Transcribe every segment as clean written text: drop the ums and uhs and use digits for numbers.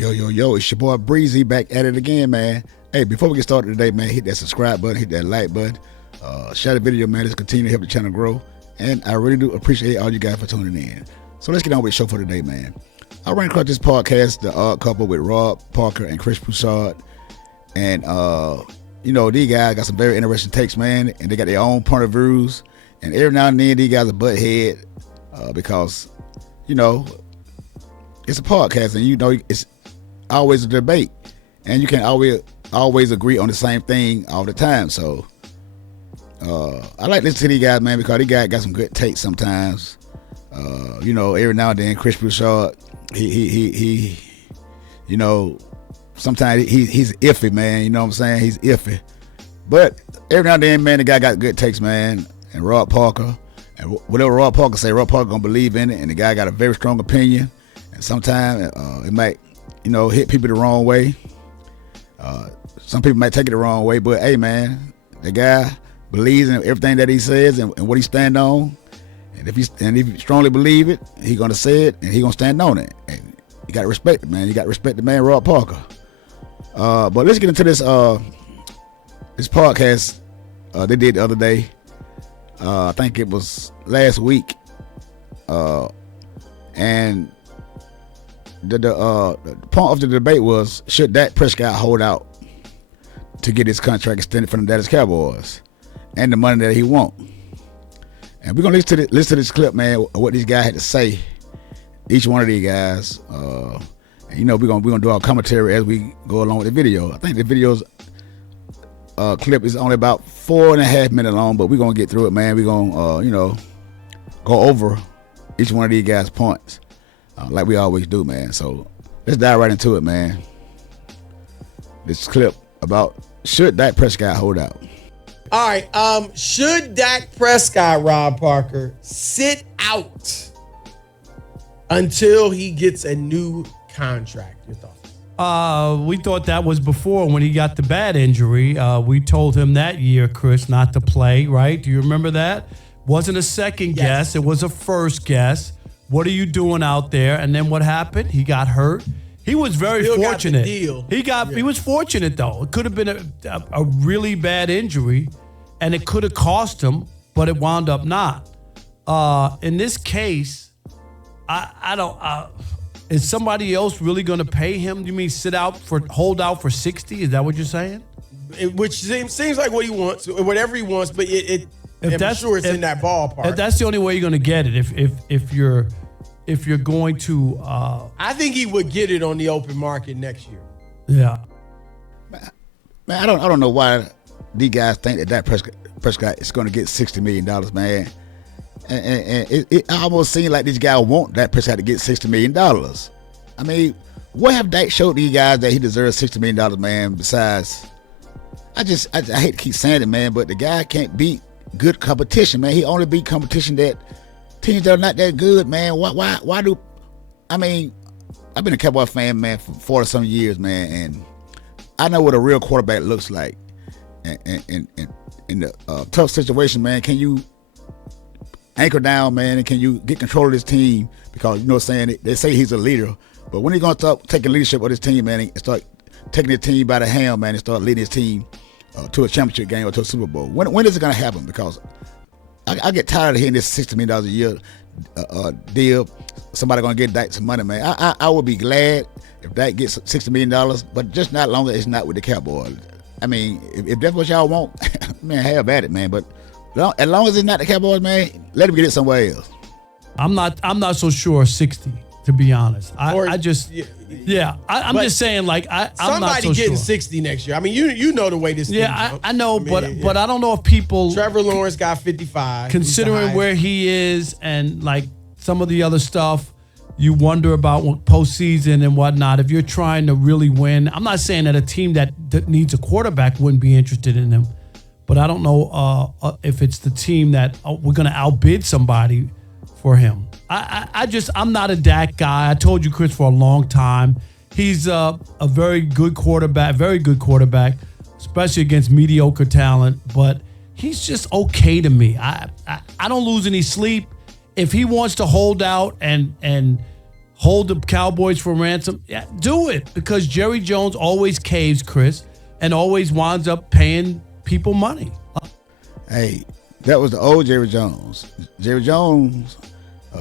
Yo, it's your boy Breezy back at it again, man. Hey, before we get started today, man, hit that subscribe button, hit that like button, share the video, man. Let's continue to help the channel grow. And I really do appreciate all you guys for tuning in. So let's get on with the show for today, man. I ran across this podcast, The Odd Couple with Rob Parker and Chris Broussard. And, these guys got some very interesting takes, man. And they got their own point of views. And every now and then, these guys are butt head because, it's a podcast and, it's always a debate. And you can't always agree on the same thing all the time. So I like listening to these guys, man, because these guys got some good takes sometimes. Every now and then, Chris Broussard, he sometimes he's iffy, man. You know what I'm saying? He's iffy. But every now and then, man, the guy got good takes, man. And Rob Parker, and whatever Rob Parker say, Rob Parker gonna believe in it. And the guy got a very strong opinion. And sometimes it might, hit people the wrong way. Some people might take it the wrong way, but hey, man, the guy believes in everything that he says and what he stand on. And if he strongly believe it, he gonna say it and he gonna stand on it. And you gotta respect it, man. You gotta respect the man, Rob Parker. But let's get into this this podcast they did the other day. I think it was last week. And the point of the debate was, should Dak Prescott hold out to get his contract extended from the Dallas Cowboys and the money that he want? And we're gonna listen to this clip, man, what these guys had to say, each one of these guys. And we're gonna do our commentary as we go along with the video. I think the video's clip is only about 4.5 minutes long, but we're gonna get through it, man. We're gonna go over each one of these guys' points like we always do, man. So let's dive right into it, man. This clip about, should Dak Prescott hold out? All right. Should Dak Prescott, Rob Parker, sit out until he gets a new contract? Your thoughts? We thought that was before when he got the bad injury. We told him that year, Chris, not to play, right? Do you remember that? Wasn't a second guess. It was a first guess. What are you doing out there? And then what happened? He got hurt. He was very fortunate. He was fortunate, though. It could have been a really bad injury, and it could have cost him, but it wound up not. In this case, I don't. Is somebody else really going to pay him? You mean hold out for 60? Is that what you're saying? Which seems like what he wants, whatever he wants, but I'm sure it's in that ballpark. If that's the only way you're going to get it, if you're going to, I think he would get it on the open market next year. Yeah, man, I don't know why these guys think that Dak Prescott is going to get $60 million, man. And it almost seems like these guys want Dak Prescott to get $60 million. I mean, what have Dak showed these guys that he deserves $60 million, man? Besides, I hate to keep saying it, man, but the guy can't beat good competition, man. He only beat competition that teams that are not that good, man. Why do? I mean, I've been a Cowboy fan, man, for 40 some years, man, and I know what a real quarterback looks like. And in the tough situation, man, can you anchor down, man, and can you get control of this team? Because they say he's a leader, but when are you gonna start taking leadership of this team, man, and start taking the team by the hand, man, and start leading his team to a championship game or to a Super Bowl? When is it gonna happen? Because I get tired of hearing this $60 million a year deal. Somebody gonna get Dak some money, man. I would be glad if Dak gets $60 million, but just not longer it's not with the Cowboys. I mean, if that's what y'all want, man, have at it, man. But as long as it's not the Cowboys, man, let him get it somewhere else. I'm not so sure 60, to be honest. I'm just saying, like, I'm not so sure. Somebody getting 60 next year. I mean, you know the way this. Yeah, I know, but I don't know if people. Trevor Lawrence got 55. Considering where he is and like some of the other stuff, you wonder about postseason and whatnot. If you're trying to really win, I'm not saying that a team that needs a quarterback wouldn't be interested in him. But I don't know if it's the team that we're going to outbid somebody for him. I'm not a Dak guy. I told you, Chris, for a long time. He's a very good quarterback, especially against mediocre talent. But he's just okay to me. I don't lose any sleep. If he wants to hold out and hold the Cowboys for ransom. Yeah, do it, because Jerry Jones always caves, Chris, and always winds up paying people money. Hey, that was the old Jerry Jones. Jerry Jones,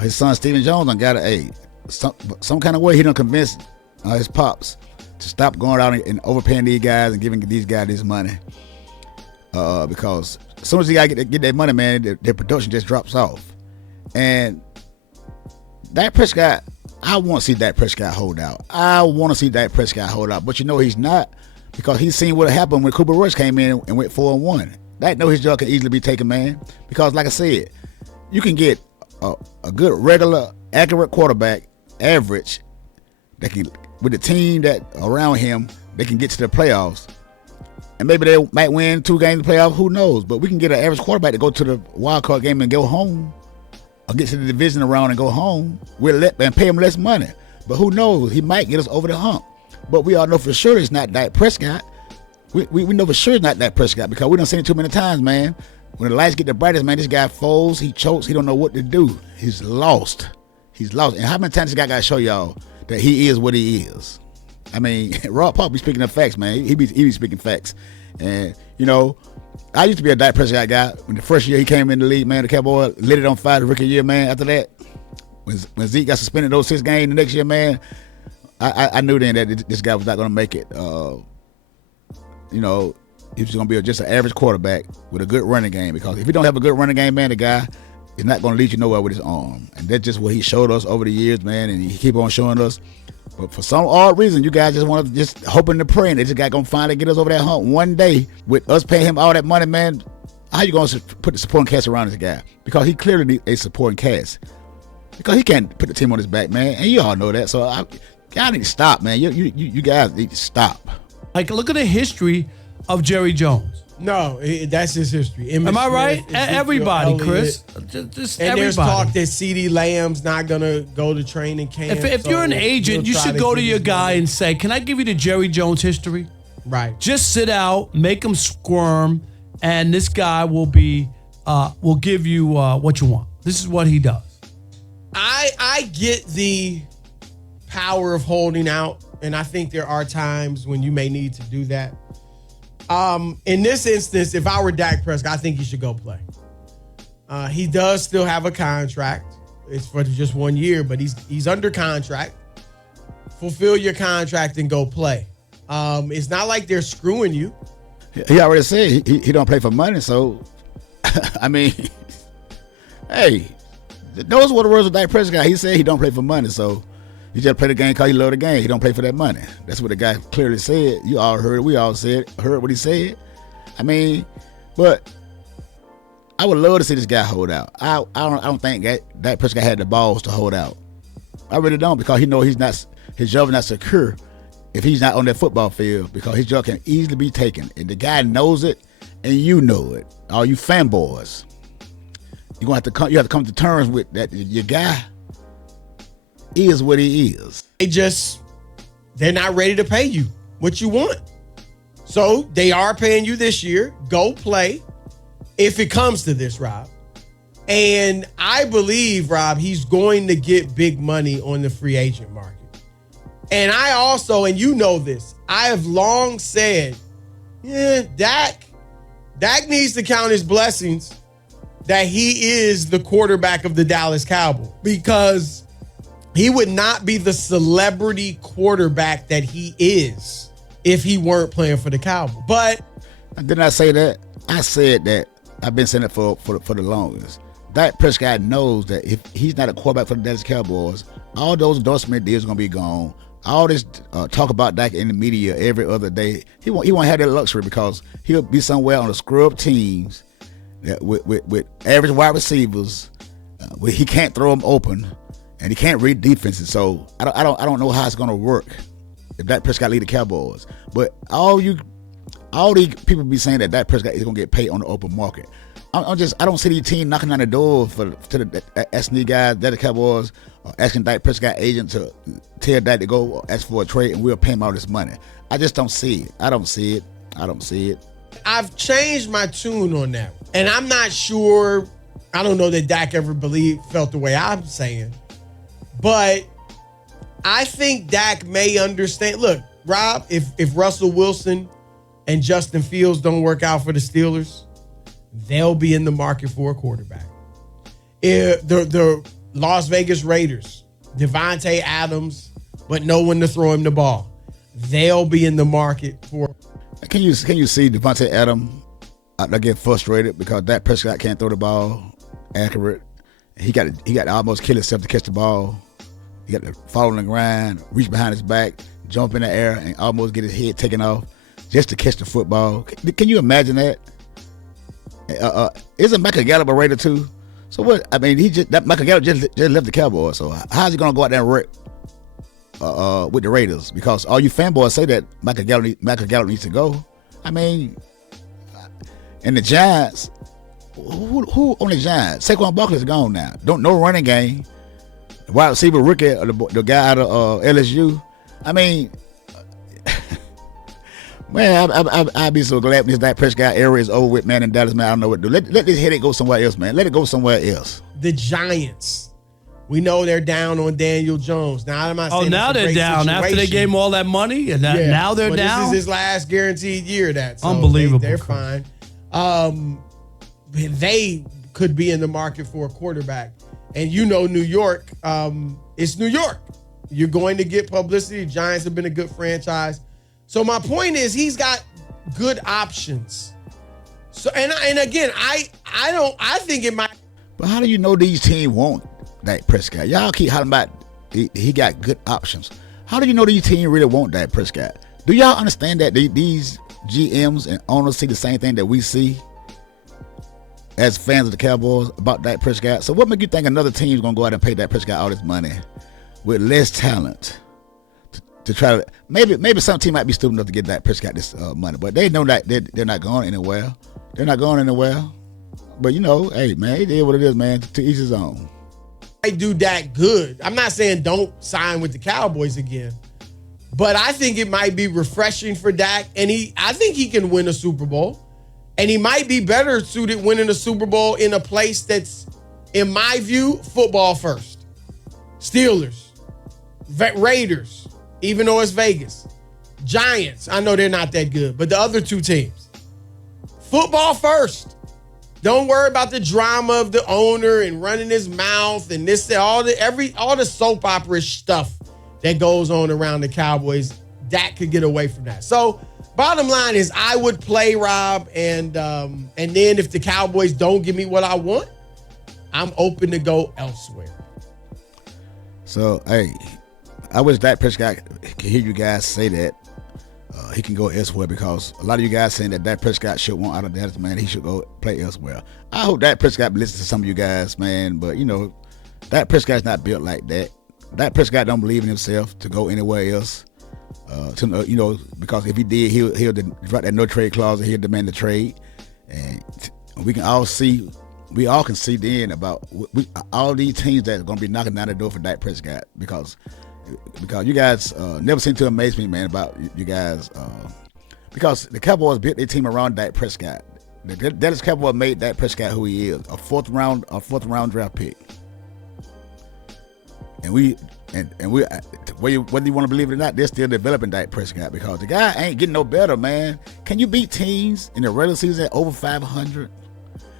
his son Stephen Jones done got some kind of way he done convinced his pops to stop going out and overpaying these guys and giving these guys this money. Because as soon as you gotta get that money, man, their production just drops off. And Dak Prescott, I want to see Dak Prescott hold out. But you know he's not, because he's seen what happened when Cooper Rush came in and went 4-1. Dak know his job can easily be taken, man. Because like I said, you can get a good regular, accurate quarterback, average, that can, with the team that around him, they can get to the playoffs. And maybe they might win 2 games in the playoffs, who knows? But we can get an average quarterback to go to the wild card game and go home, or get to the division round and go home and pay him less money. But who knows? He might get us over the hump. But we all know for sure it's not Dak Prescott. We know for sure it's not Dak Prescott, because we done seen it too many times, man. When the lights get the brightest, man, this guy folds, he chokes, he don't know what to do. He's lost. And how many times this guy got to show y'all that he is what he is? I mean, Rob Paul be speaking of facts, man. He be speaking facts. And, you know, I used to be a Dak Prescott guy. When the first year he came in the league, man, the Cowboys lit it on fire the rookie year, man. After that, when Zeke got suspended those 6 games the next year, man, I knew then that this guy was not going to make it. You know, he was going to be just an average quarterback with a good running game. Because if you don't have a good running game, man, the guy is not going to lead you nowhere with his arm. And that's just what he showed us over the years, man, and he keep on showing us. But for some odd reason, you guys just want to just hoping and praying that this guy going to finally get us over that hump one day with us paying him all that money, man. How you going to put the supporting cast around this guy? Because he clearly needs a supporting cast. Because he can't put the team on his back, man. And you all know that. So y'all need to stop, man. You guys need to stop. Like, look at the history of Jerry Jones. No, that's his history. Am I right? Everybody, Chris. Just and everybody. There's talk that CeeDee Lamb's not going to go to training camp. If you're an agent, you should go to your guy and say, can I give you the Jerry Jones history? Right. Just sit out, make him squirm, and this guy will give you what you want. This is what he does. I get the power of holding out, and I think there are times when you may need to do that. In this instance, if I were Dak Prescott, I think he should go play. He does still have a contract. It's for just 1 year, but he's under contract. Fulfill your contract and go play. It's not like they're screwing you. He already said he don't play for money, so I mean, hey, those were the words of Dak Prescott. He said he don't play for money, so he just play the game because he love the game. He don't play for that money. That's what the guy clearly said. You all heard it. We all heard what he said. I mean, but I would love to see this guy hold out. I don't think Dak Prescott had the balls to hold out. I really don't, because he know his job is not secure if he's not on that football field, because his job can easily be taken. And the guy knows it, and you know it. All you fanboys, you have to come to terms with that. Your guy is what he is. They're not ready to pay you what you want. So they are paying you this year. Go play if it comes to this, Rob. And I believe, Rob, he's going to get big money on the free agent market. And I also, and you know this, I have long said, Dak needs to count his blessings that he is the quarterback of the Dallas Cowboys, because he would not be the celebrity quarterback that he is if he weren't playing for the Cowboys. But didn't I say that? I said that. I've been saying it for the longest. Dak Prescott knows that if he's not a quarterback for the Dallas Cowboys, all those endorsement deals are gonna be gone. All this talk about Dak in the media every other day, he won't have that luxury, because he'll be somewhere on the scrub teams with average wide receivers. Where he can't throw them open, and he can't read defenses. So I don't know how it's gonna work if Dak Prescott lead the Cowboys. But all these people be saying that Dak Prescott is gonna get paid on the open market. I don't see these teams knocking on the door asking these guys, that the Cowboys, asking Dak Prescott agent to tell Dak to go ask for a trade and we'll pay him all this money. I just don't see it. I don't see it. I've changed my tune on that. And I'm not sure, I don't know that Dak ever felt the way I'm saying. But I think Dak may understand. Look, Rob, if Russell Wilson and Justin Fields don't work out for the Steelers, they'll be in the market for a quarterback. If the Las Vegas Raiders, Devontae Adams, but no one to throw him the ball, they'll be in the market for. Can you see Devontae Adams out there get frustrated because Dak Prescott can't throw the ball accurate? He got to almost kill himself to catch the ball. He got to fall on the ground, reach behind his back, jump in the air, and almost get his head taken off just to catch the football. Can you imagine that? Isn't Michael Gallup a Raider too? So what? I mean, Michael Gallup just left the Cowboys. So how's he gonna go out there and wreck with the Raiders? Because all you fanboys say that Michael Gallup needs to go. I mean, and the Giants. Who on the Giants? Saquon Barkley's gone now. No running game. The wide receiver rookie, the guy out of LSU. I mean, man, I'd be so glad when this Dak Prescott era is over with, man. In Dallas, man, I don't know what to do. Let this headache go somewhere else, man. Let it go somewhere else. The Giants. We know they're down on Daniel Jones. Now I'm not saying now they're down situation. After they gave him all that money, and now they're down. This is his last guaranteed year. So unbelievable. They're fine. They could be in the market for a quarterback. And you know New York, it's New York. You're going to get publicity. Giants have been a good franchise. So my point is he's got good options. So and again, I think it might. But how do you know these teams want Dak Prescott? Y'all keep hollering about he got good options. How do you know these teams really want Dak Prescott? Do y'all understand that these GMs and owners see the same thing that we see as fans of the Cowboys about Dak Prescott? So what make you think another team's gonna go out and pay Dak Prescott all this money with less talent to try to maybe some team might be stupid enough to get Dak Prescott this money, but they know that they're not going anywhere. They're not going anywhere. But you know, hey man, it is what it is, man. To each his own. I do Dak good. I'm not saying don't sign with the Cowboys again, but I think it might be refreshing for Dak, and I think he can win a Super Bowl. And he might be better suited winning a Super Bowl in a place that's, in my view, football first. Steelers, Raiders, even though it's Vegas. Giants, I know they're not that good, but the other two teams. Football first. Don't worry about the drama of the owner and running his mouth and this, all the soap opera stuff that goes on around the Cowboys. Dak could get away from that. So, bottom line is I would play Rob, and then if the Cowboys don't give me what I want, I'm open to go elsewhere. So, hey, I wish Dak Prescott could hear you guys say that he can go elsewhere, because a lot of you guys saying that Dak Prescott should want out of Dallas, man, he should go play elsewhere. I hope Dak Prescott listens to some of you guys, man, but you know, Dak Prescott's not built like that. Dak Prescott don't believe in himself to go anywhere else. Because if he did, he'll drop that no trade clause and he'll demand the trade. And we all can see then about all these teams that are going to be knocking down the door for Dak Prescott, because you guys never seem to amaze me, man, about you guys. Because the Cowboys built their team around Dak Prescott. The Dallas Cowboys made Dak Prescott who he is, a fourth round draft pick. And whether you want to believe it or not, they're still developing Dak Prescott, because the guy ain't getting no better, man. Can you beat teams in the regular season at over 500?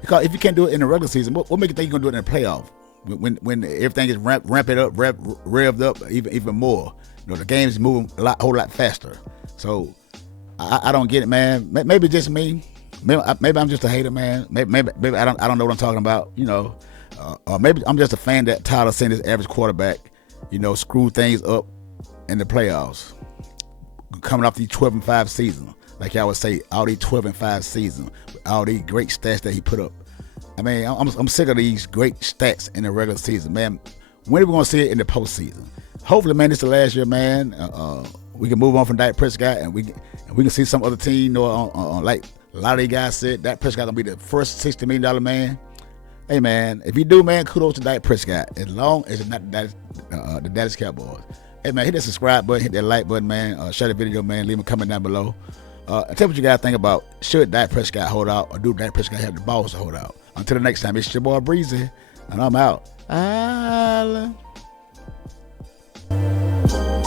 Because if you can't do it in the regular season, what make you think you're gonna do it in the playoff when everything is revved up even more? You know, the game's moving a whole lot faster. So I don't get it, man. Maybe just me. Maybe I'm just a hater, man. Maybe I don't know what I'm talking about. You know, or maybe I'm just a fan that Tyler sent his average quarterback, you know, screw things up in the playoffs, coming off these 12-5 seasons. Like y'all would say, all these 12-5 seasons, all these great stats that he put up. I mean, I'm sick of these great stats in the regular season, man. When are we gonna see it in the postseason? Hopefully, man, this is the last year, man. We can move on from Dak Prescott, and we can see some other team. You know, like a lot of these guys said, Dak Prescott gonna be the first $60 million man. Hey, man, if you do, man, kudos to Dak Prescott, as long as it's not the Dallas Cowboys. Hey, man, hit that subscribe button, hit that like button, man. Share the video, man. Leave a comment down below. Tell me what you guys think about, should Dak Prescott hold out, or do Dak Prescott have the balls to hold out? Until the next time, it's your boy Breezy, and I'm out. Bye.